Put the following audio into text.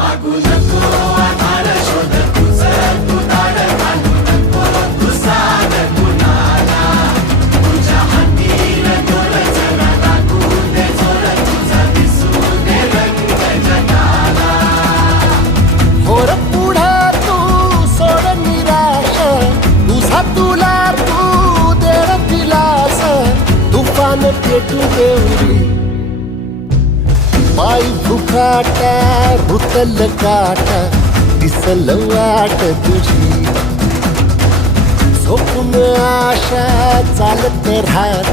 मागू नको आधार शोध तुझं तू दाड घालू नको तू साध कुणाला तुझ्या हातीन दोर जरा लागू दे जोर तुझा दिसू दे रंग जगाला होर पुढे तू सोड निराश तुझा तुला तू देव दिलास तुफान पेटू देवरी पाय फुकाटा रुतल काटा दिसल वाट तुझी झोपून आशा चालत राहत